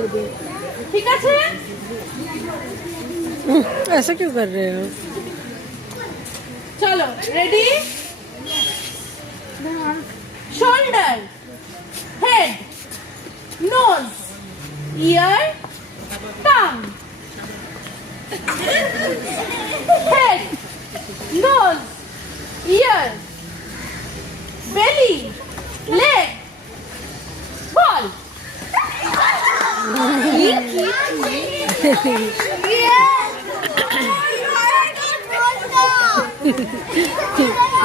করবে, ঠিক আছে? ऐसा क्यों कर रहे हो? चलो ready, shoulder, head, nose, ear, tongue, head, nose, ear, belly, leg, ball.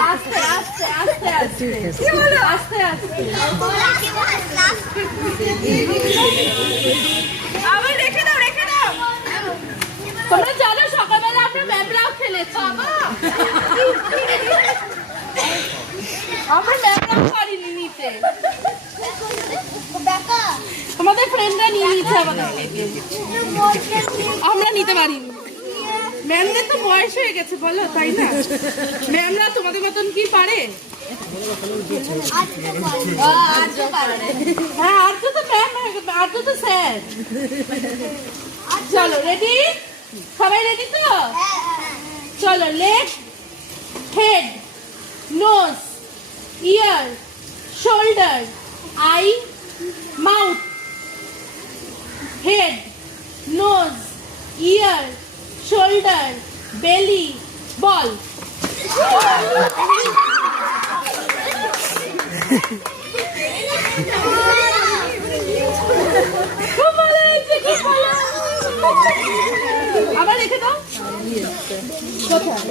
আস্তে আস্তে আস্তে আস্তে আস্তে আস্তে আবার রেখে দাও, রেখে দাও। তোমরা জানো সকালবেলা আমরা ম্যামরাও খেলেছি, আমরা ম্যামরাও পারিনি নিতে, তোমাদের ফ্রেন্ডরা নিয়ে নিচ্ছে আমাদের থেকে, আমরা নিতে পারিনি। ম্যামদের তো বয়স হয়ে গেছে বলো, তাই না? ম্যামরা তোমাদের মতন কি পারে? হ্যাঁ, আর তো ম্যাম, আর তো স্যার। চলো রেডি, সবাই রেডি তো? চলো, leg, head, nose, ear, shoulder, eye, mouth, head, nose, ear, shoulder, belly, বল। আবার রেখে দাও। কোথায়?